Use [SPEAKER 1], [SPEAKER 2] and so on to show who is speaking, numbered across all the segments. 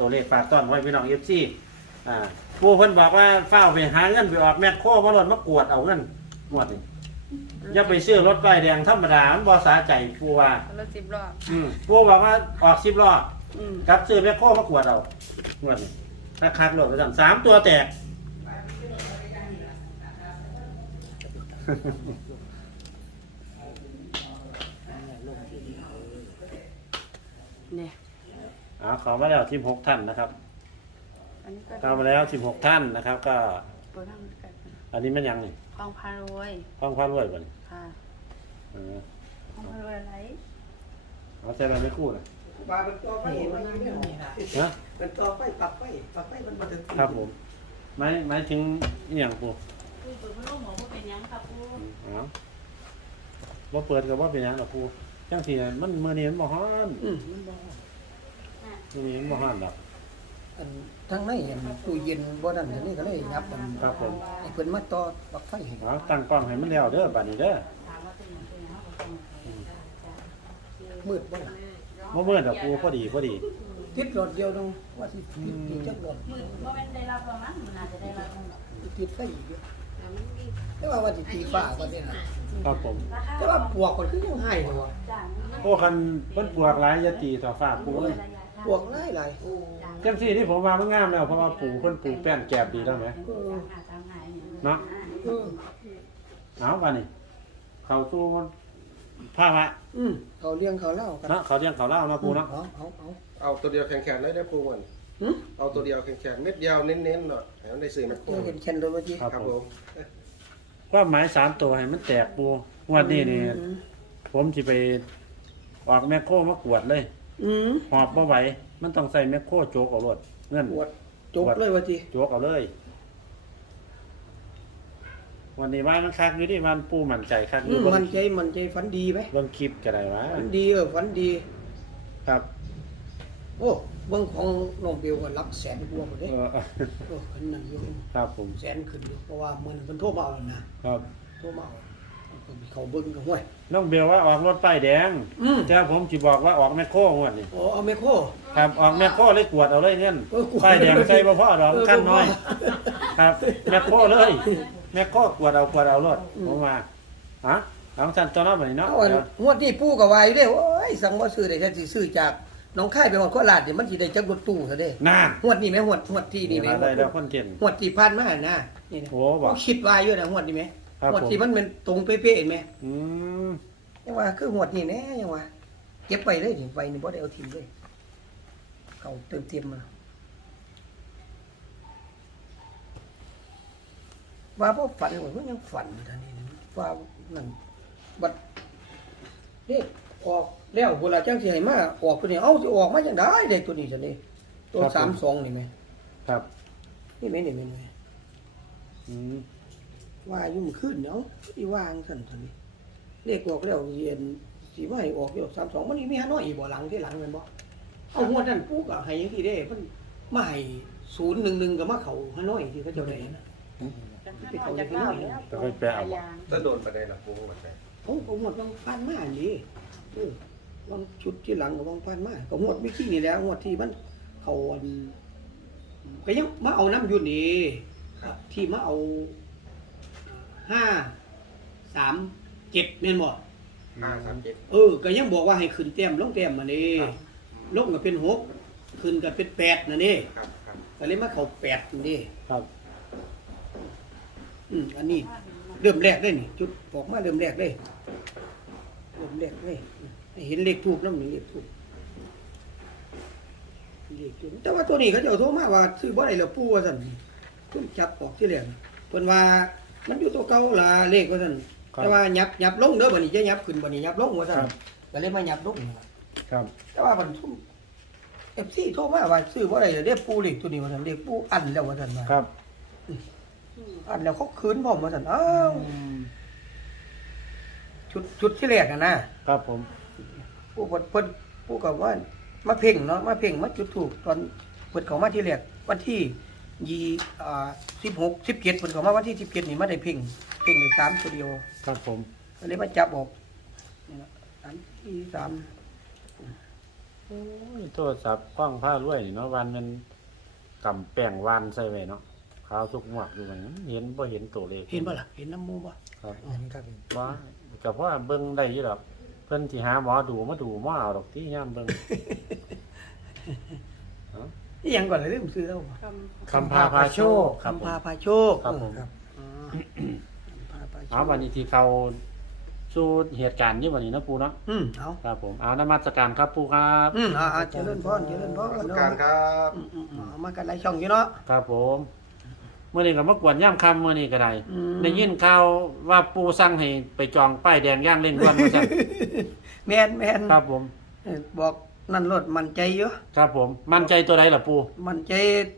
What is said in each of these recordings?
[SPEAKER 1] ตัวเลขฝากต้อนไว้พี่น้องเอฟซีปูเพิ่นบอกว่าเฝ้าไปหาเงินไปออกแมคโครมาหล่นมากวดเอาเงินงวดนี่อย่าไปซื้อรถป้ายแดงธรรมดามันบ่สาใจปูว่าร
[SPEAKER 2] ถ10 รอบ
[SPEAKER 1] ปูบอกว่าออก10 รอบกับซื้อแมคโครมากวดเอางวดนี่ราคาโหลดไปสั่ง3 ตัวแตก
[SPEAKER 2] เนี่ย
[SPEAKER 1] ขอมาแล้วทีม6 ท่านนะครับ
[SPEAKER 2] อันนี้ก็
[SPEAKER 1] เข้ามาแล้ว16 ท่านนะครับ ก็
[SPEAKER 2] โบราณกัน
[SPEAKER 1] อันนี้มันยังนี่
[SPEAKER 2] คลองพารวย
[SPEAKER 1] ห้องความรวยบ่นี่
[SPEAKER 2] ค่ะ
[SPEAKER 1] เออ
[SPEAKER 2] คลองพารวยอะไร
[SPEAKER 1] เอาใส่ไปไม่คู่นะ
[SPEAKER 3] ว่าเป็นตัวไฟมันอยู่เนี่ย
[SPEAKER 1] นะ
[SPEAKER 3] เป็นตัวไฟปรับไฟมันมาถึง
[SPEAKER 1] ครับผมหมายถึงอหย่างปู
[SPEAKER 2] ปูเปิดพัดลมหมอเป็นยังครับปู
[SPEAKER 1] อ๋อบ่เปิดกับว่าเป็นหยังหรอกปูจังสีมันมื้อนี้มันบ่ฮ้อน
[SPEAKER 3] มันบอก
[SPEAKER 1] มื้อนี้มันบ่ฮ้อนดอก
[SPEAKER 3] ทั้งในเห็นตู้เย็นบ่นั่นนี่ก็เลยงับมัน
[SPEAKER 1] ครับผม
[SPEAKER 3] ไอ้เพิ่นมาต่อปลั๊กไฟให้
[SPEAKER 1] เอาตั้งกล้องให้มันแล้วเด้อบัดนี้เด้อ
[SPEAKER 2] ถามว่าเป็นยังไงเขาก็ต้อง
[SPEAKER 3] มืดบ่ล่ะ
[SPEAKER 1] บ่มื้อดอกปูพอดี
[SPEAKER 3] ติดหลอดเดียวนึงว่าสิติดจักหลอด
[SPEAKER 2] มือว่าเป็นได้รับประมาณมันน่าจะได้รับประมาณ
[SPEAKER 3] ติดไฟอีกแต่ว่าสิตีฟ้าก็ได้น่ะ
[SPEAKER 1] ครับผม
[SPEAKER 3] แต่ว่าปวกก็คือยังให้ตัว
[SPEAKER 2] จ้าง
[SPEAKER 1] โอ้คันเพิ่นปวกหลายอย่าตีต่อฟ้าปูเอ้ย
[SPEAKER 3] ปวกหลาย
[SPEAKER 1] จังซี่นี่ผมว่ามันงามแล้วเพราะว่าปูเพิ่นปูแป้นแกบดีแล้วแหมเนาะ
[SPEAKER 3] ๆ
[SPEAKER 1] เอาบัดนี้เข้าสู่ภาวะ
[SPEAKER 3] เขาเลี้ยงเขาเล่ากัน
[SPEAKER 1] เนาะเขาเลี้ยงเขาเล่าเนาะปูเนาะ
[SPEAKER 3] เอา
[SPEAKER 4] เอาตัวเดียวแข็งๆเลยได้ปูมัน
[SPEAKER 3] หึ
[SPEAKER 4] เอาตัวเดียวแข็งๆเม็ดเดียวเน้นๆหน่อยให้มันได้ซื้อแมคโคร
[SPEAKER 3] เจอเห็นแคนโดบ่จิ
[SPEAKER 4] ครับผม
[SPEAKER 1] ความหมาย3 ตัวให้มันแตกปูงวดนี้นี่ผมสิไปออกแมคโครมากวดเลย หอบบ่ไหวมันต้องใส่แมคโครโจกเอารถเงิน
[SPEAKER 3] ปวดจกเลยว่าจิ
[SPEAKER 1] โจกเอาเลย วันนี้ว่ามันคักอยู่ดิมันปูมั่นใจคักอยู่
[SPEAKER 3] มันใจฝันดีไหม
[SPEAKER 1] เบิ่งคลิปก็ได้วะ
[SPEAKER 3] ฝันดีฝันดี
[SPEAKER 1] ครับ
[SPEAKER 3] โอ้เบิ่งของน้องเบลก็รับแสนกว่าหมดเด้ ขึ้นนั่นอยู่
[SPEAKER 1] ครับผม
[SPEAKER 3] แสนขึ้นอยู่เพราะว่ามันโทรมาเอาแล้วนะครับ โทรมาเอาเขาเบิ่งก็ห้วย
[SPEAKER 1] น้องเบลว่าออกรถป้ายแดงแต่ผมสิบอกว่าออกแมคโครงวดนี้
[SPEAKER 3] โอ้เอาไมโคร
[SPEAKER 1] ครับออกแมคโครเลยกวดเอาเลยเงิน
[SPEAKER 3] กวด
[SPEAKER 1] ป้ายแดงใส่บ่พอดอกขั้นน้อย ครับแมคโครเลยแมคโครกวดเอารถผมว่าเอาสั่นตัวเนาะบัดนี้เนาะ
[SPEAKER 3] เอาอันงวดนี้ปู่ก็ว่าอยู่เด้โอ้ยสั่งบ่ซื้อได้แท้สิซื้อจากหนองคายไปฮอดโคราชนี่มันสิได้จักรถตู้ซะเด้
[SPEAKER 1] นาน
[SPEAKER 3] งวดนี้แม่งวดที่นี่แม่
[SPEAKER 1] ได้แล้วคนเก่ง
[SPEAKER 3] งวดที่ผ่านมานะนี่นะ
[SPEAKER 1] โอ้บอก
[SPEAKER 3] เขาคิดว่าอยู่นะงวดนี้แม่
[SPEAKER 1] ครับ
[SPEAKER 3] งวดที่มันเป็นตรงเป๊ะๆแม่
[SPEAKER 1] อืม
[SPEAKER 3] ยังว่าคืองวดนี้แน่ยังว่าเก็บไว้เลยนี่ไว้นี่บ่ได้เอาทิ้งเลยเขาเติมมาว่าบ่ฝันว่ามันยังฝันอยู่ท่านี้นะว่านั่นบัดเด็กออกแล้วเวลาจังสิให้มาออกตัวนี้เอ้าสิออกมาจังได๋เด็กตัวนี้ซั่นนี่ตัว32นี่แม่
[SPEAKER 1] ครับ
[SPEAKER 3] นี่แม่นี่แม่น
[SPEAKER 1] อืม
[SPEAKER 3] ว่าอยู่มื้อคืนเนาะสิวางซั่นซั่นนี่เลขออกแล้วเรียนสิว่าให้ออกอยู่32มันนี่มีหาน้อยอีกบ่หลังที่หลังแม่นบ่เอาหัวนั่นปู่ก็ให้จังซี่เด้เพิ่นมาให้011ก็มาเข้าหาน้อยที่เขาเจ้าได้นะ
[SPEAKER 2] ไปเขาจะเล่าแล้ว
[SPEAKER 1] แต่ค่อยแปลเอาบ่
[SPEAKER 4] ถ้าโดนประเด็นหลักปูมันไป
[SPEAKER 3] ผมก็หมดบางพันมานี่บางชุดที่หลังก็บางพันมาก็หมดวิธีนี่แหล้วหมดที่มันเขาอันก็ยังมาเอาน้ำอยู่นี่ที่มาเอา537แม่นบ่
[SPEAKER 4] 537
[SPEAKER 3] ก็ยังบอกว่าให้ขึ้นแต้มลงแต้มมานี่ลงก็เป็น6ขึ้นก็เป็น8นั่นนี่
[SPEAKER 4] ครับ
[SPEAKER 3] ก็เลยมาเข้า8นี่
[SPEAKER 1] ครับ
[SPEAKER 3] อันนี้เริ่มแรกเลยนี่จุดออกมาเริ่มแรกเลยให้เห็นเลขทูบนำนี่เลขทูบแต่ว่าตัวนี้เขาเจ้าโทรมาว่าซื้อบ่ได้แล้วปู่ว่าซั่นเพิ่นจับออกที่แรกเพิ่นว่ามันอยู่ตัวเก่าล่ะเลขว่าซั่นแต่ว่ายับลงเด้อบัดนี้จะยับขึ้นบัดนี้ยับลงว่าซั่นก็เลยมายับลง
[SPEAKER 1] ครับ
[SPEAKER 3] แต่ว่ามันทุ่ม FC โทรมาว่าซื้อบ่ได้แล้วเด้อปู่เลขตัวนี้ว่าซั่นเลขปู่อันแล้วว่าซั่นว่า
[SPEAKER 1] ครับ
[SPEAKER 3] อันแล้วเขาคืนพร้อมว่าซั่นอ้าวชุดที่แรกนะครับ
[SPEAKER 1] ผม
[SPEAKER 3] ปู่เพิ่นปู่ก็ว่ามาเพ่งเนาะมาเพ่งมาจุดธูปตอนเพิ่นเข้ามาที่แรกวันที่16 17เพิ่นเข้ามาวันที่17นี่มาได้เพ่งได้3ตัวเดียว
[SPEAKER 1] ครับผม
[SPEAKER 3] ก็เลยมาจับออกนี่ล่ะอันที่3
[SPEAKER 1] โอ้ยโทรศัพท์กล้องผ้ารวยนี่เนาะวันมันกำแป้งวานใส่ไว้เนาะขาวทุกหมวกอยู่มันเห็นบ่เห็นตัวเลข
[SPEAKER 3] เห็นบ่ล่ะเห็นน้ำมูบ่
[SPEAKER 1] ครับ
[SPEAKER 5] เห็นครับ
[SPEAKER 1] ว่าก็เพราะว่าเบิ่งได้อยู่ดอกเพิ่นสิหาหมอดูมาดูหมอเอาดอกที่ยามเบิ่ง
[SPEAKER 3] นี่ยังก่อนเลยลืมซื้อแล้วบ่
[SPEAKER 1] คำพาพาโชค
[SPEAKER 3] คำพาพาโชค
[SPEAKER 1] ครับผม
[SPEAKER 5] ครับ
[SPEAKER 3] อ๋อคำพาพาโชค
[SPEAKER 1] เอาวันนี้ที่เขาสู่เหตุการณ์นี้วันนี้นะปูเนาะ
[SPEAKER 3] เอา
[SPEAKER 1] ครับผมเอานมัสการครับปูครับ
[SPEAKER 3] เจริญพรเจริญพร
[SPEAKER 4] สการครับ
[SPEAKER 3] มากันหลายช่องอยู่เนาะ
[SPEAKER 1] ครับผมเมื่อนี้ก็มากวนย่ำคำเมื่อนี้ก็ได้
[SPEAKER 3] อืม
[SPEAKER 1] ได้ยินข่าวว่าปูสั่งให้ไปจองป้ายแดงย่างเล่นวันว่าซั่น
[SPEAKER 3] แม่น
[SPEAKER 1] ครับผม
[SPEAKER 3] บอกนั่นรถมั่นใจเยอะ
[SPEAKER 1] ครับผมมั่นใจตัวใดล่ะปู
[SPEAKER 3] มั่นใจ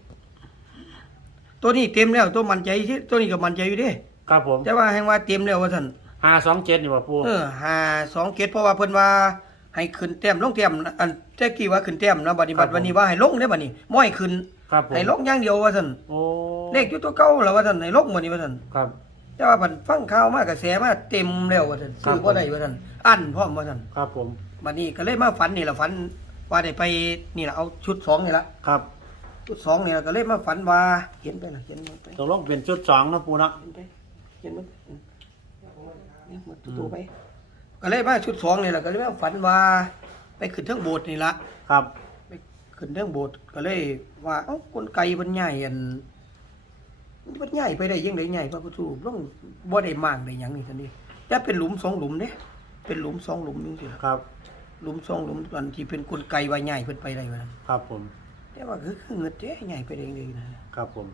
[SPEAKER 3] ตัวนี้เต็มแล้วตัวมั่นใจที่ตัวนี้ก็มั่นใจอยู่เดิ
[SPEAKER 1] ครับผม
[SPEAKER 3] แต่ว่าแห่งว่าเต็มแล้วว่าซั่น
[SPEAKER 1] 527นี่ว่าปู
[SPEAKER 3] 2 เกตเพราะว่าเพิ่นว่าให้ขึ้นแต้มลงแต้มอันแต่กี้ว่าขึ้นแต้มนะบัดนี้บัดวันนี้ว่าให้ลงเด้บัดนี้ม้อยขึ้น
[SPEAKER 1] ครับผม
[SPEAKER 3] ให้ลงอย่างเดียวว่าซั่น
[SPEAKER 1] โอ้
[SPEAKER 3] เลขอยู่ตัวเก่าแล้วว่าซั่นให้ลงบัดนี้ว่าซั่น
[SPEAKER 1] ครับ
[SPEAKER 3] แต่ว่าเพิ่นฟังข่าวมากระแสมาเต็มแล้วว่าซั่นซื้อบ่ได้ว่าซั่นอั้นพร้อมว่าซั่น
[SPEAKER 1] ครับผม
[SPEAKER 3] บัดนี้ก็เลยมาฝันนี่ล่ะฝันว่าได้ไปนี่ล่ะเอาชุด2นี่ล่ะ
[SPEAKER 1] ครับ
[SPEAKER 3] ชุด2นี่ล่ะก็เลยมาฝันว่าเห็นไปล่ะเห็นมันไป
[SPEAKER 1] ตกลงเป็นชุด2เนาะปูเนาะ
[SPEAKER 3] เห็นไปเห็นมันเนี่ยมันตัวไปก็เลยมาชุด2นี่ล่ะก็เลยมาฝันว่าไปขึ้นเทิงโบสถ์นี่ล่ะ
[SPEAKER 1] ครับ
[SPEAKER 3] ไปขึ้นเทิงโบสถ์ก็เลยว่าเอ้ากลไกมันใหญ่อันมันใหญ่ไปได้ยังไดใหญ่พระพุทธรูปลงบ่ได้มากได้หยังนี่ซั่นนี่แต่เป็นหลุม2หลุมเด้เป็นหลุม2หลุมจังซี่ล่ะ
[SPEAKER 1] ครับ
[SPEAKER 3] หลุม2หลุมตอนที่เป็นกลไกว่าใหญ่เพิ่นไปได้ว่านั้น
[SPEAKER 1] ครับผม
[SPEAKER 3] แต่ว่าคือเงิดเด้ใหญ่ไปได้เลยนะครับ
[SPEAKER 1] ผม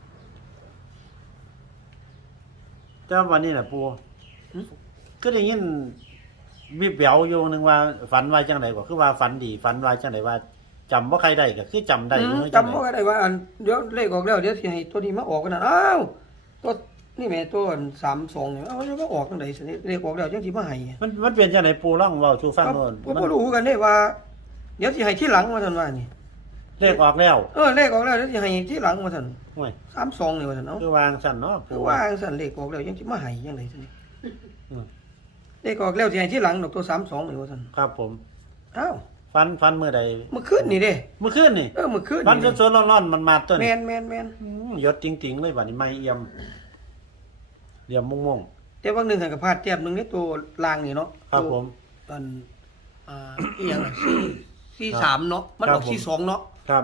[SPEAKER 1] แต่วันนี้น่ะปูก็ได้ยินมีเปียวอยู่นึงว่าฝันว่าจังได๋บ่คือว่าฝันดีฝันว่าจังได๋ว่าจำบ่ใครได้ก็คือจำได้อยู่
[SPEAKER 3] จำบ่ได้ว่าอันเดี๋ยวเลขออกแล้วเดี๋ยวสิให้ตัวนี้มาออกกันนะอ้าวตัวนี่แม่ตัวอัน32เนี่ยเอาจะมาออกจังได๋สิเลขออกแล้วจังสิมาให้
[SPEAKER 1] มันเป็นจังได๋ปูลองเว้าสู่ฟังโน่น
[SPEAKER 3] ผมบ่รู้กันเด้ว่า เดี๋ยวสิให้ที่หลังว่าซั่นว่านี่
[SPEAKER 1] เลขออกแล้ว
[SPEAKER 3] เลขออกแล้วเดี๋ยวสิให้ที่หลังว่าซั่น
[SPEAKER 1] โอ้ย
[SPEAKER 3] 32นี่ว่าซั่นเนาะ
[SPEAKER 1] คือวางซั่นเนาะ
[SPEAKER 3] คือว่าจังซั่นเลขออกแล้วจังสิมาให้จังได๋สิ
[SPEAKER 1] อืม
[SPEAKER 3] เลขออกแล้วสิให้ที่หลังดอกตัว32นี่ว่าซั่น
[SPEAKER 1] ครับผม
[SPEAKER 3] อ้าว
[SPEAKER 1] ฟันมื้อใด
[SPEAKER 3] เมื่อคืนนี่เด้
[SPEAKER 1] เมื่อคืนนี่
[SPEAKER 3] เมื่อคืน
[SPEAKER 1] ฟัน
[SPEAKER 3] นี่
[SPEAKER 1] สดๆร้อนๆมันมาต้น
[SPEAKER 3] แม่น
[SPEAKER 1] ยศจริงๆเลยบัดนี้ไม่เอี่ยมเหลี่ยมม่วง
[SPEAKER 3] แต่ว่านึงให้กับพลาดแต้มนึงในตัวล่างนี่เนาะ
[SPEAKER 1] ๆครับผม
[SPEAKER 3] อันอีหยังล่ะ43เนาะมันออก42เนาะ
[SPEAKER 1] ครับ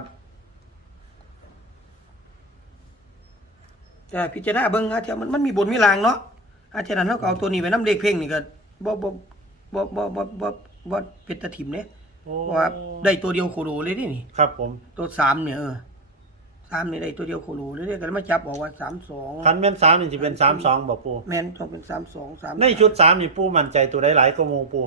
[SPEAKER 3] แต่พิจารณาเบิ่งฮะเที่ยมันมีบนมีลางเนาะอาจารย์เฮาก็เอาตัวนี้ไปนำเลขเพ่งนี่ก็บ่เป็นตะถิ่มเด้
[SPEAKER 1] โอ้
[SPEAKER 3] เพราะว่าได้ตัวเดียวโคโลเลยนี่
[SPEAKER 1] ครับผม
[SPEAKER 3] ตัว3เนี่ย3นี่ได้ตัวเดียวโคโลเลยก็เลยมาจับออกว่า
[SPEAKER 1] คันแม่น3นี่สิเป็น32บ่ปู
[SPEAKER 3] 32แม่นต้องเป็น32 3
[SPEAKER 1] ในชุด3นี่ปูมั่นใจตัวใดหลายกว่าหมู่ปู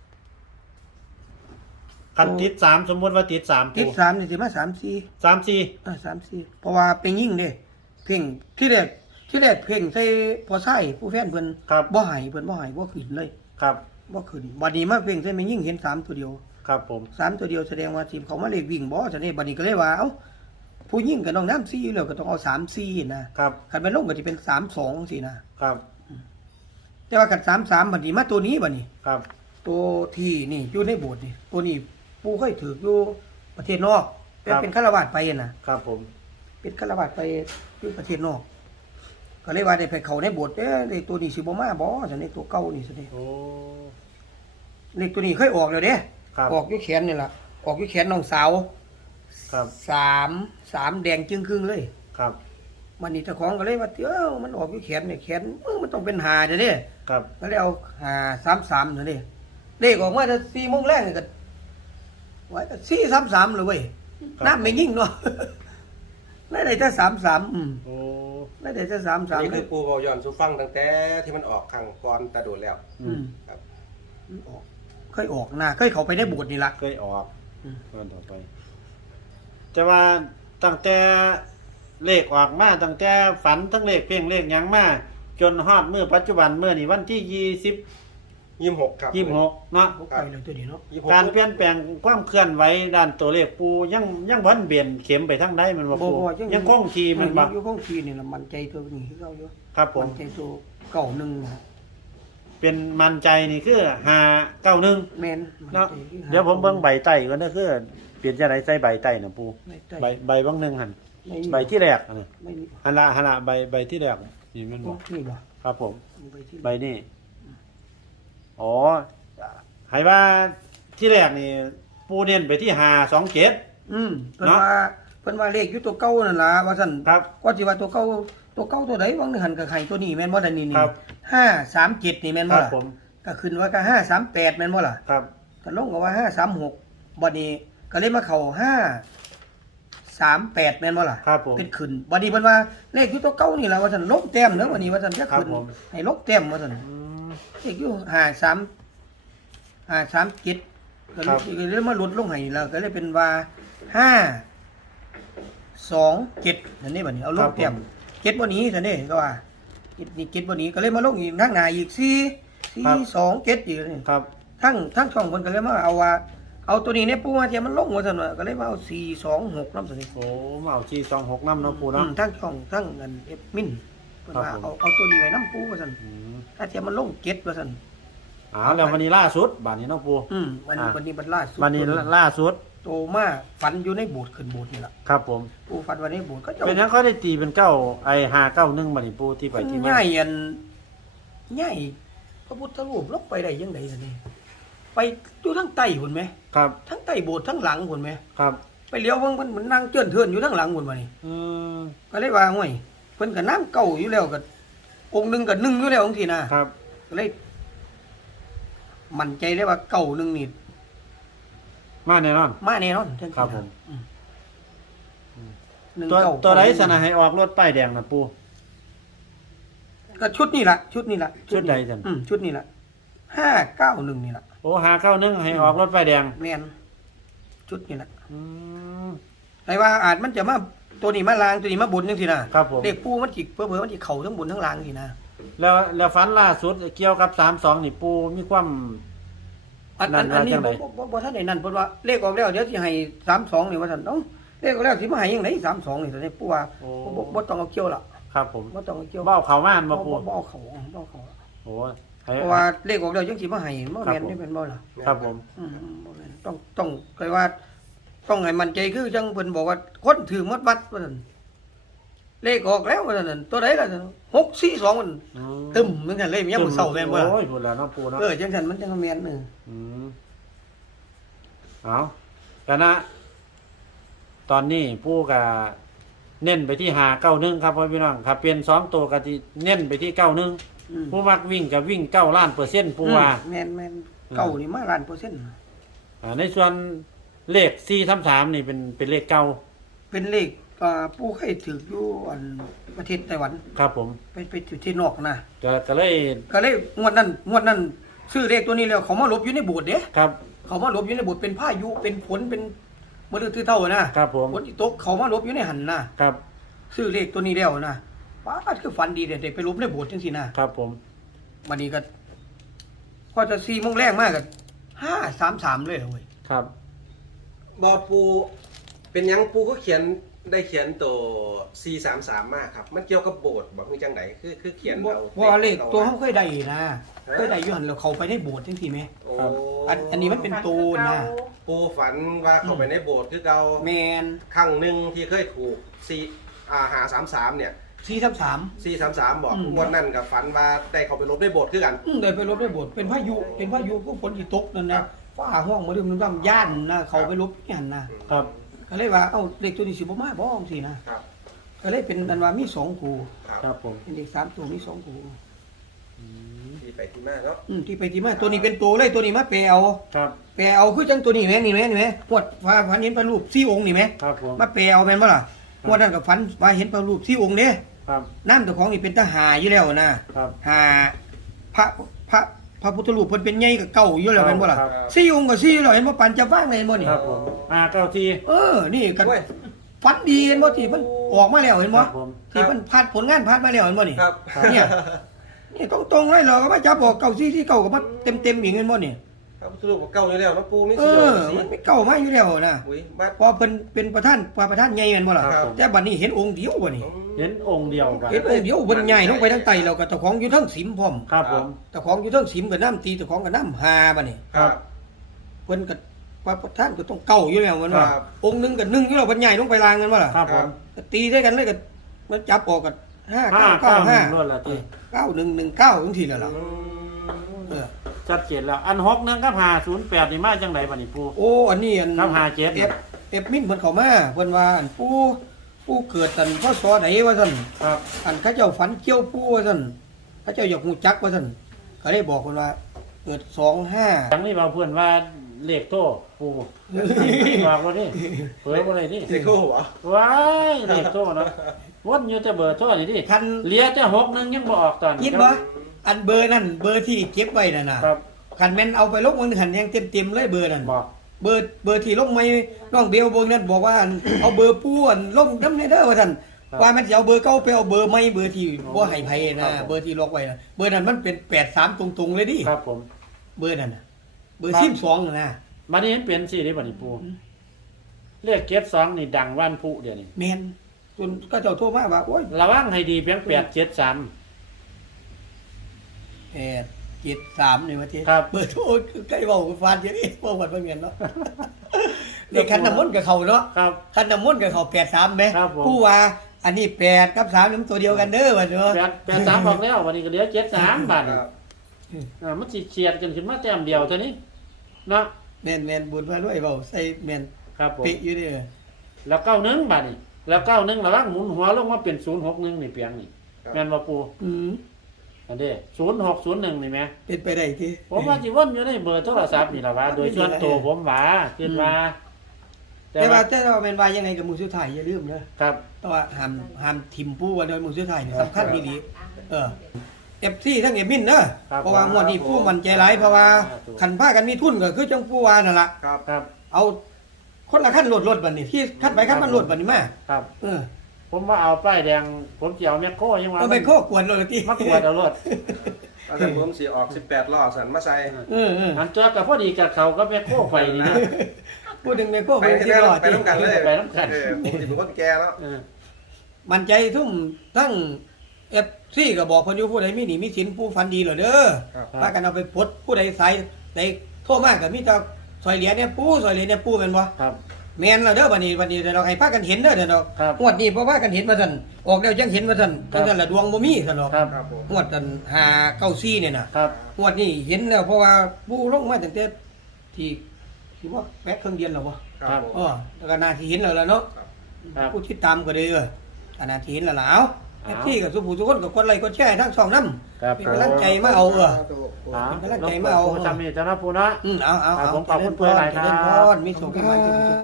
[SPEAKER 1] คันติด3สมมุติว่าติด3
[SPEAKER 3] ติ
[SPEAKER 1] ปู
[SPEAKER 3] ด3นี่สิมา34
[SPEAKER 1] 34
[SPEAKER 3] 34เพราะว่าเป็นยิ่งเด้เพ่งที่แรกเพ่งใส่พอไส้ผู้แฟนเพิ่น
[SPEAKER 1] ครับ
[SPEAKER 3] บ่ให้เพิ่นบ่ให้บ่ขึ้นเลย
[SPEAKER 1] ครับ
[SPEAKER 3] บ่ขึ้นบัดนี้มาเพ่งใส่แม่ยิ่งเห็น3ตัวเดียว
[SPEAKER 1] ครับผม
[SPEAKER 3] 3ตัวเดียวแสดงว่าทีมเขามาเลขวิ่งบ่ซะนี่บัดนี้ก็เลยว่าเอ้าผู้ยิ่งก็ต้องน้ำ4อยู่แล้วก็ต้องเอา3 4นะครับ คันไปลงก็สิเป็น3 2สินะครับ แต่ว่าคัน3 3บัดนี้มาตัวนี้บัดนี้
[SPEAKER 1] ครับ
[SPEAKER 3] ตัวที่นี่อยู่ในโบสถ์นี่ตัวนี้ปู่เคยถืออยู่ประเทศนอกเป็นฆราวาสไปน่ะ
[SPEAKER 1] ครับผม
[SPEAKER 3] เป็นฆราวาสไปอยู่ประเทศนอก ก็เลยว่าได้ไปเข้าในโบสถ์เลขตัวนี้สิบ่มาบ่ซั่นนี่ตัวเก่านี่ซั่นนี่
[SPEAKER 1] โอ้
[SPEAKER 3] เลขตัวนี้เคยออกแล้วเด้
[SPEAKER 1] ครับ
[SPEAKER 3] ออกอยู่แขนนี่ล่ะออกอยู่แขนน้องสาว
[SPEAKER 1] ครับ
[SPEAKER 3] 3แดงจึงครึ่งเลย
[SPEAKER 1] ครับ
[SPEAKER 3] มันนี่เจ้าของก็เลยว่ามันออกอยู่แขนเนี่ยแขนมันต้องเป็น5เด้
[SPEAKER 1] ครับ
[SPEAKER 3] ก็เลยเอา533นั่นเด้เลขออกมาแต่4:00 นแรงนี่ก็ว่า433เลยเว้ยน้ำไม่ยิ่งเนาะ ได้แต่33
[SPEAKER 1] โอ้
[SPEAKER 3] ได้แต่
[SPEAKER 4] นี่
[SPEAKER 3] 33
[SPEAKER 4] คือปูเบาย้อนสู่ฟังตั้งแต่ที่มันออกครั้งก่อนตะโดดแล้ว
[SPEAKER 1] อืม
[SPEAKER 4] ครับ
[SPEAKER 3] ออกเคยออกนะเคยเข้าไปในโบสถ์นี่ล่ะ
[SPEAKER 1] เคยออก
[SPEAKER 3] อืม
[SPEAKER 1] วันต่อไป แต่ว่าตั้งแต่เลขออกมาตั้งแต่ฝันทั้งเลขเพียงเลขหยังมาจนฮอดมื้อปัจจุบันมื้อนี้วันที่
[SPEAKER 4] 26ครับ
[SPEAKER 1] 26เนาะ
[SPEAKER 3] บ่ไปเลยตัวนี้เนาะ
[SPEAKER 4] 26
[SPEAKER 1] การเปลี่ยนแปลงความเคลื่อนไหวด้านตัวเลขปูยังบ่ทันเปลี่ยนเข็มไปทางใดมันบ่ปูยังคงที่มันบ่
[SPEAKER 3] อยู่คงที่นี่ล่ะมันใจตัวนี้คือเก่าอยู่
[SPEAKER 1] ครับผม
[SPEAKER 3] มันใจตัวเก่าหนึงนะ
[SPEAKER 1] เเป็นมันใจนี่คือ591
[SPEAKER 3] แม่น
[SPEAKER 1] เนาะเดี๋ยวผมเบิ่งใบไต้ก่อนเด้อคือเปลี่ยนจังไดใส่ใบไต้น่ะปู
[SPEAKER 3] ไม่ได้
[SPEAKER 1] ใบบางหนึงหั่น
[SPEAKER 3] ไม่มี
[SPEAKER 1] ใบที่แรกอันน่ะ
[SPEAKER 3] ไม่มี
[SPEAKER 1] หั่นละใบที่แรกนี่แม่นบ่
[SPEAKER 3] นี่บ่
[SPEAKER 1] ครับผม
[SPEAKER 3] ไปที่
[SPEAKER 1] ใบนี้อ๋อให้ว่าที่แรกนี่ปูเน้นไปที่527
[SPEAKER 3] เพิ่น
[SPEAKER 1] เนาะ
[SPEAKER 3] ว่าเพิ่นว่าเลขอยู่ตัวเก่านั่นล่ะว่าซั่น
[SPEAKER 1] ครับ
[SPEAKER 3] ก็สิว่าตัวเก่าตัวใดวังนึงหันกับไข่ตัวนี้แม่นบ่ล่ะนี่
[SPEAKER 1] ครับ
[SPEAKER 3] 537นี่แม่น
[SPEAKER 1] ค
[SPEAKER 3] บ่
[SPEAKER 1] รับ
[SPEAKER 3] ล่ะ
[SPEAKER 1] ผม
[SPEAKER 3] ก็ขึ้นว่าก็538แม่นบ่ล่ะ
[SPEAKER 1] ครับ
[SPEAKER 3] ก็ลงก็ว่า536บัดนี้ก็เลยมาเข้า538แม่นบ่ล่ะ
[SPEAKER 1] ครับผม
[SPEAKER 3] เป็นขึ้นบัดนี้เพิ่นว่าเลขอยู่ตัวเก่านี่ล่ะว่าซั่นลงแต้มเด้อบัดนี้ว่าซั่นจะขึ้น
[SPEAKER 1] ครับผม
[SPEAKER 3] ให้ลงแต้มว่าซั่น
[SPEAKER 1] อืม
[SPEAKER 3] เลขอยู่537ก็เลยมาลดลงให้แล้วก็เลยเป็นว่า527นั่นนี่บัดนี้เอาลงแต้มเจ็ดบ่นี้ซั่นนี่ก็ว่าเจ็ดบ่นี้ก็เลยมาลงอีกข้างหน้าอีก427อีกนี่
[SPEAKER 1] ครับ
[SPEAKER 3] ทั้งช่องคนก็เลยมาเอาว่าเอาตัวนี้เนี่ยปูมาเทียมมันลงมาซั่นว่าก็เลยมาเอา426นำซั่นนี่
[SPEAKER 1] โอ้มาเอา426นำเนาะปูเนาะ
[SPEAKER 3] ทั้งช่องทั้งเงินเอฟมินเพิ่นว่า
[SPEAKER 1] ครับผม
[SPEAKER 3] เอาตัวนี้ไว้นำปูว่าซั่น
[SPEAKER 1] อืม
[SPEAKER 3] ถ้าเทียมมันลง7ว่าซั่น
[SPEAKER 1] แล้ววันนี้ล่าสุดบาดนี้เนาะปู
[SPEAKER 3] วันนี้มันล่าสุด
[SPEAKER 1] วันนี้ล่าสุด
[SPEAKER 3] โตมาฝันอยู่ในโบสถ์ขึ้นโบสถ์นี่ล่ะ
[SPEAKER 1] ครับผม
[SPEAKER 3] ปูฝันว่าในโบสถ์ก็เจ้า
[SPEAKER 1] เป็นหยังเขาได้ตีเป็น9ไอ้591บาดนี้ปูที่ไปที่มา
[SPEAKER 3] ง่ายอันง่ายพระพุทธรูปลงไปได้ยังไงซั่นนี่ไปอยู่ทางใต้พุ่นไหม
[SPEAKER 1] ครับ
[SPEAKER 3] ทั้งใต้โบสถ์ทั้งหลังพุ่นไหม
[SPEAKER 1] ครับ
[SPEAKER 3] ไปเลี้ยวเบิ่งมันนั่งเจื้อนเทือนอยู่ทั้งหลังพุ่นว่านี่
[SPEAKER 1] อืม
[SPEAKER 3] ก็เลยว่าห่วยเพิ่นก็น้ำเก่าอยู่แล้วก็องค์หนึงก็1อยู่แล้วจังซี่นะครับ ก็เลยมั่นใจได้ว่าเก่าหนึงนี่
[SPEAKER 1] มาแน่นอน
[SPEAKER 3] มาแน่นอนจังซี่
[SPEAKER 1] ครับผม
[SPEAKER 3] หนึ่ง
[SPEAKER 1] ตัว
[SPEAKER 3] เก้า
[SPEAKER 1] ตัวไหนสนะให้ออกรถป้ายแดงนะปู
[SPEAKER 3] ก็ชุดนี่ล่ะชุดนี่ล่ะ
[SPEAKER 1] ชุดใดจัน
[SPEAKER 3] ชุดนี่ล่ะ591นี่ล่ะ
[SPEAKER 1] โอ้591ให้ออกรถป้ายแดง
[SPEAKER 3] แม่นชุดนี่ล่ะ
[SPEAKER 1] อืม
[SPEAKER 3] แต่ว่าอาจมันจะมาตัวนี้มาลางตัวนี้มาบนจังซี่นะครับ
[SPEAKER 1] ผม
[SPEAKER 3] เด็กปูมันสิเผลอๆมันสิเข้าทั้งบนทั้งล่างจังซี่นะ
[SPEAKER 1] แล้วฝันล่าสุดเกี่ยวกับ32นี่ปูมีความ
[SPEAKER 3] อัน
[SPEAKER 1] นั่น
[SPEAKER 3] อันนี้
[SPEAKER 1] ว่าจังใด
[SPEAKER 3] บ่ทันได้นั่นเพิ่นว่าเลขออกแล้วเดี๋ยวสิให้32นี่ว่าซั่นเอ้าเลขออกแล้วสิมาให้จังได32นี่ซั่นนี่ปูว่า
[SPEAKER 1] โอ้
[SPEAKER 3] บ่ต้องเอาเกี่ยวล่ะ
[SPEAKER 1] ครับผม
[SPEAKER 3] บ่ต้องเอาเกี่ยว
[SPEAKER 1] เบ้าเขาม่านบ่ปู
[SPEAKER 3] บ่เอาเขาบ่เอาเขา
[SPEAKER 1] โอ้ให้
[SPEAKER 3] เพราะว่าเลขออกแล้วจังสิมาให้บ่แม่นได้เป็นบ่ล่ะ
[SPEAKER 1] ครับผม
[SPEAKER 3] บ่แม่นต้องเคยว่าต้องให้มั่นใจคือจังเพิ่นบอกว่าคนถือหมดวัดว่าซั่นเลขออกแล้วว่าซั่นตัวใดล่ะ642มัน
[SPEAKER 1] อืม
[SPEAKER 3] ตึมเหมือนกันเลยยังบ่เซาแม่นบ่ล่ะ
[SPEAKER 1] โอ้ยพูดแล้วเนาะปูเนาะ
[SPEAKER 3] จังซั่นมันจังแม่น
[SPEAKER 1] อืมเอากันนะตอนนี้ปูก็เน้นไปที่591ครับพ่อพี่น้องครับเป็น2ตัวก็ที่เน้นไปที่91ผู้มักวิ่งก็วิ่ง9ล้านเปอร์เซ็นต์ปูว่า
[SPEAKER 3] แม่นเก่านี่มาล้านเปอร์เซ็นต์
[SPEAKER 1] ในส่วนเลข433นี่เป็นเลขเก่า
[SPEAKER 3] เป็นเลขผู้เคยถืออยู่อันประเทศไต้หวัน
[SPEAKER 1] ครับผม
[SPEAKER 3] ไปอยู่ที่นอกนะ
[SPEAKER 1] ก็เลย
[SPEAKER 3] ก็เลยงวดนั้นซื้อเลขตัวนี้แล้วเขามาหลบอยู่ในโบสถ์เด้
[SPEAKER 1] ครับ
[SPEAKER 3] เขามาหลบอยู่ในโบสถ์เป็นพายุเป็นฝนเป็นมื้อตื้อเท่านะครับ
[SPEAKER 1] ผม
[SPEAKER 3] ฝนที่ตกเขามาหลบอยู่ในหันนะครับ ซื้อเลขตัวนี้แล้วนะป้าดคือฝันดีเด้ไปหลบในโบสถ์จังซี่นะครับ
[SPEAKER 1] ผม
[SPEAKER 3] บัดนี้ก็พอจะ4โมงแรกมาก็533เลยเว้ย
[SPEAKER 1] ครับ
[SPEAKER 4] บอปูเป็นหยังปูก็เขียนได้เขียนตัว 433 มากครับ มันเกี่ยวกับโบสถ์บอกมีจังไหนคือเขียนเอา
[SPEAKER 3] บ่เลขตัวเขาเคยได้นะเคยได้อยู่หันแล้วเขาไปในโบสถ์จังซี่แหม
[SPEAKER 4] โอ้
[SPEAKER 3] อันนี้มันเป็นตูนนะ
[SPEAKER 4] ปูฝันว่าเข้าไปในโบสถ์คือเรา
[SPEAKER 3] แมน
[SPEAKER 4] ครั้งหนึ่งที่เคยถูก533เนี่ย
[SPEAKER 3] 433
[SPEAKER 4] 433บอกงวดนั้นกับฝันว่าได้เข้าไปลบในโบสถ์คือกัน
[SPEAKER 3] ได้ไปลบในโบสถ์เป็นพายุก็ฝนสิตกนั่น
[SPEAKER 4] ครั
[SPEAKER 3] นะ
[SPEAKER 4] บ
[SPEAKER 3] ฟ้าห้องมาดึมน้ำย่านนะเขาไปลบที่หันนะครับ ก็เลยว่าเอ้าเลขตัวนี้สิบ่มาบ่จังซี่นะครับ ก็เลยเป็นอันว่ามี2คู่
[SPEAKER 4] ครับ
[SPEAKER 1] ครับผม
[SPEAKER 3] เป็นเลข3ตัวมี2คู่
[SPEAKER 4] ที่ไปที่มาเนาะ
[SPEAKER 3] ที่ไปที่มาตัวนี้เป็นตัวเลยตัวนี้มาแปลเอา
[SPEAKER 1] ครับ
[SPEAKER 3] แปลเอาคือจังตัวนี้แม่นี่แม่ปวดว่าฝันเห็นพระรูป4องค์นี่แม่
[SPEAKER 1] ครับผม
[SPEAKER 3] มาแปลเอาแม่นบ่ล่ะงวดนั้นก็ฝันว่าเห็นพระรูป4องค์เด้
[SPEAKER 1] ครับ
[SPEAKER 3] น้ำเจ้าของนี่เป็นทหารอยู่แล้วนะครับ หาพระพุทธรูปเพิ่นเป็นใหญ่กับเก่าอยู่แล้วแม่นบ่ล่ะ
[SPEAKER 1] ครับ
[SPEAKER 3] สี่องค์ก็สี่แล้วเห็นบ่ปันจะฟังเลยเห็นบ่นี่
[SPEAKER 1] ครับผมเก้าที
[SPEAKER 3] นี่ก็
[SPEAKER 4] โอ้ย
[SPEAKER 3] ฝันดีเห็นบ่ที่มันออกมาแล้วเห็นบ่
[SPEAKER 1] ครับผม
[SPEAKER 3] ที่มันผ่านผลงานผ่านมาแล้วเห็นบ่นี่
[SPEAKER 4] ครับ
[SPEAKER 3] เนี่ยนี่ตรงๆเลยเหรอก็มาจับบอกเก่าซี่ที่เก่าก็มาเต็มๆอีกเห็นบ่นี่
[SPEAKER 4] พระพุทธรูปก็เก่าอยู่แล้วเนาะปูมี
[SPEAKER 3] เอ
[SPEAKER 4] สีเดียว
[SPEAKER 3] อ
[SPEAKER 4] สี
[SPEAKER 3] มันไม่เก่ามาอยู่แล้วนะ
[SPEAKER 4] อุ้ยบัด
[SPEAKER 3] พอเพิ่นเป็นประธานใหญ่แม่นบ่ล่ะ
[SPEAKER 4] ครับ
[SPEAKER 3] แต่บัดนี้เห็นองค์เดียวบ่นี่
[SPEAKER 1] เห็นองค์เดียวกัน
[SPEAKER 3] เห็นองค์เดียวเพิ่นใหญ่ลงไปทางใต้แล้วก็เจ้าของอยู่เทั้งสิมพร้อม
[SPEAKER 1] ครับผม
[SPEAKER 3] เจ้าของอยู่เทั้งสิมก็น้ำตีเจ้าของก็น้ำหาบัดนี้
[SPEAKER 4] ครับ
[SPEAKER 3] เพิ่นก็ว่าประธานก็ต้องเก่าอยู่แล้วมันว่า
[SPEAKER 4] ครับ
[SPEAKER 3] องค์หนึงก็1อยู่แล้วเพิ่นใหญ่ลงไปลางกันบ่ล่ะ
[SPEAKER 1] ครับผม
[SPEAKER 3] ก็ตีใส่กันเลยก็มันจับออกก็
[SPEAKER 1] รวดละที
[SPEAKER 3] 599119จังซี่แล้วล่ะ
[SPEAKER 4] อืม
[SPEAKER 3] เออ
[SPEAKER 1] ชัดเจนแล้วอัน6นึงกับ508นี่มาจังไดบัดนี้ปู
[SPEAKER 3] โอ้อันนี้อัน
[SPEAKER 1] ครับ57
[SPEAKER 3] เอฟมินเพิ่นเข้ามาเพิ่นว่าอันปู่เกิดตันพศใดว่าซั่น
[SPEAKER 1] ครับ
[SPEAKER 3] อันเขาเจ้าฝันเกี่ยวปู่ว่าซั่นเขาเจ้าอยากฮู้จักว่าซั่นก็ได้บอกเพิ่นว่าเกิด25
[SPEAKER 1] จังนี้ว่าเพื่อนว่าเลขโตปูบอกว่านี่เผยว่าอะไรนี่
[SPEAKER 4] เด็กคู่เหรอ
[SPEAKER 1] ว้ายเลขโตเนาะวนอยู่แต่เบอร์โทรนี่ดิ
[SPEAKER 3] คัน
[SPEAKER 1] เหลียแต่6นึงยังบ่ออกตอน
[SPEAKER 3] คิดบ่อันเบอร์นั่นเบอร์ที่เก็บไว้นั่นน่ะ
[SPEAKER 1] ครับ
[SPEAKER 3] คันแม่นเอาไปลงมันหันยังเต็มๆเลยเบอร์นั่น
[SPEAKER 1] บอก
[SPEAKER 3] เบอร์ที่ลงไม่น้องเบลเบอร์นั้นบอกว่าอันเอาเบอร์ปู่อันลงนำเด้อว่าซั่นว่ามันสิเอาเบอร์เก่าไปเอาเบอร์ใหม่เบอร์ที่บ่ให้ไผนะเบอร์ที่ล็อกไว้นะเบอร์นั้นมันเป็น83ตรงๆเลยดิ
[SPEAKER 1] ครับผม
[SPEAKER 3] เบอร์นั่นน่ะเบอร์12น่ะนะ
[SPEAKER 1] มานี่มันเปลี่ยนสิได้บัดนี้ปูเลขเก็บ2นี่ดังวันพุเดี๋ยวนี้
[SPEAKER 3] แม่นจนก็เจ้าโทรมาว่าโอ้ย
[SPEAKER 1] ระวังให้ดีเพียง873
[SPEAKER 3] 873นี่ว่าติ
[SPEAKER 1] ครับ
[SPEAKER 3] เบอร์โทรใกล้เว้ากับฟานอยู่นี่บ่ว่าเงินเนาะเลขคันน้ำมนต์กับเขาเนาะ
[SPEAKER 1] ครับ
[SPEAKER 3] คันน้ำมนต์กับเขา83แหม
[SPEAKER 1] ครับผม
[SPEAKER 3] ผู้ว่าอันนี้8กับ3นี่มันตัวเดียวกันเด้อว่าเนาะ
[SPEAKER 1] 83บอกแล้ววันนี้ก็เหลือ73บาท
[SPEAKER 4] ครับ
[SPEAKER 1] มันสิเฉียดกันขึ้นมาแต้มเดียวเท่านี้เนาะ
[SPEAKER 3] แม่นบุญพระรวยเว้าใส่แม่น
[SPEAKER 1] ครับผม
[SPEAKER 3] เป๊ะอยู่เด้อ
[SPEAKER 1] แล้ว91บาทนี่แล้ว91ระวังหมุนหัวลงมาเป็น061นี่เปียงนี่แม่นบ่ปู
[SPEAKER 3] อืม
[SPEAKER 1] อันเด้0601นี่แม่
[SPEAKER 3] เป็นไปได้ติ
[SPEAKER 1] ผมว่าสิวนอยู่ในเบอร์โทรศัพท์นี่ล่ะว่าโดยส่วนตัวผมว่าคิดว่า
[SPEAKER 3] แต่ว่าแม่นว่ายังไงกับหมู่สุดท้ายอย่าลืมเด้อ
[SPEAKER 1] ครับ
[SPEAKER 3] แต่ว่าห้ามทิมผู้ว่าโดยหมู่สุดท้ายนี่สำคัญดีๆFC ทั้งเอมินเด้อ
[SPEAKER 1] ครับ
[SPEAKER 3] เพราะว่างวดนี้ผู้มั่นใจหลายเพราะว่าคันพากันมีทุนก็คือจังผู้ว่านั่นล่ะ
[SPEAKER 4] ครับ
[SPEAKER 1] ครับ
[SPEAKER 3] เอาคนละขั้นรถบัดนี้ที่ขั้นไปขั้นมันรถบัดนี้มา
[SPEAKER 1] ครับ
[SPEAKER 3] เออ
[SPEAKER 1] ผมว่าเอาป้ายแดงผมสิเอาแมคโครยังว่า
[SPEAKER 3] เอาไปโค้กวนรถติ
[SPEAKER 1] มากวดเอารถ
[SPEAKER 4] เอาแต่ผมสิออก18ล้อสันมาใส่
[SPEAKER 3] เออ
[SPEAKER 1] อันเจอกับพอดีกับเขาก็แมคโครไปนี่นะ
[SPEAKER 3] พูดถึงไปโค้ก
[SPEAKER 4] ไป
[SPEAKER 3] เป็น
[SPEAKER 4] ที่
[SPEAKER 3] ที่
[SPEAKER 4] ได้
[SPEAKER 3] รอด
[SPEAKER 4] ไปน้ำกันเลย
[SPEAKER 1] ไปน้ำกัน
[SPEAKER 4] ผมสิเป็นคนแก่แล้ว
[SPEAKER 1] เออ
[SPEAKER 3] มั่นใจทุ่มทั้ง FC ก็บอกเพิ่นอยู่ผู้ใดมีหนี้มีสินผู้ฝันดีเหรอเด้อ
[SPEAKER 4] ครับ
[SPEAKER 3] พากันเอาไปปลดผู้ใดใส่ใดโทรมาก็มีแต่ซอยเหลียเนี่ยปูซอยเหลียเนี่ยปูแม่นบ่
[SPEAKER 1] ครับ
[SPEAKER 3] แม่นแล้วเด้อบัดนี้เดี๋ยวเราให้พากันเห็นเด้อเดี๋ยวเรา
[SPEAKER 1] ครับ
[SPEAKER 3] งวดนี้เพราะว่ากันเห็นว่าซั่นออกแล้วจังเห็นว่าซั่นจังซั่นละดวงบ่มีซั่นดอก
[SPEAKER 1] ครับ
[SPEAKER 4] ครับผม
[SPEAKER 3] งวดนั้น594เนี่ยน่ะ
[SPEAKER 1] ครับ
[SPEAKER 3] งวดนี้เห็นแล้วเพราะว่าปูลงมาตั้งแต่ที่ว่าแปดเครื่องเย็นแล้วบ่
[SPEAKER 4] ครับผม
[SPEAKER 3] แล้วก็น่าสิเห็นแล้วล่ะเนาะ
[SPEAKER 1] ครับ
[SPEAKER 3] ผู้ที่ตามก็เด้ออันน่าสิเห็นแล้วล่ะเอาแท็กซี่กับสุผู้ทุกคนก็กดไลค์กดแชร์ทั้งช่องนำ
[SPEAKER 1] ครับ
[SPEAKER 3] เป็นกำลังใจมาเอา
[SPEAKER 1] ครับ
[SPEAKER 3] เป็นกำลังใจมาเอา
[SPEAKER 1] จำนี่เจ้าหน้าปูเนาะ
[SPEAKER 3] เอา
[SPEAKER 1] ครับผมขอบคุณเพื่อนหลายครับ
[SPEAKER 3] เจริญพรมีสุขมีความสุข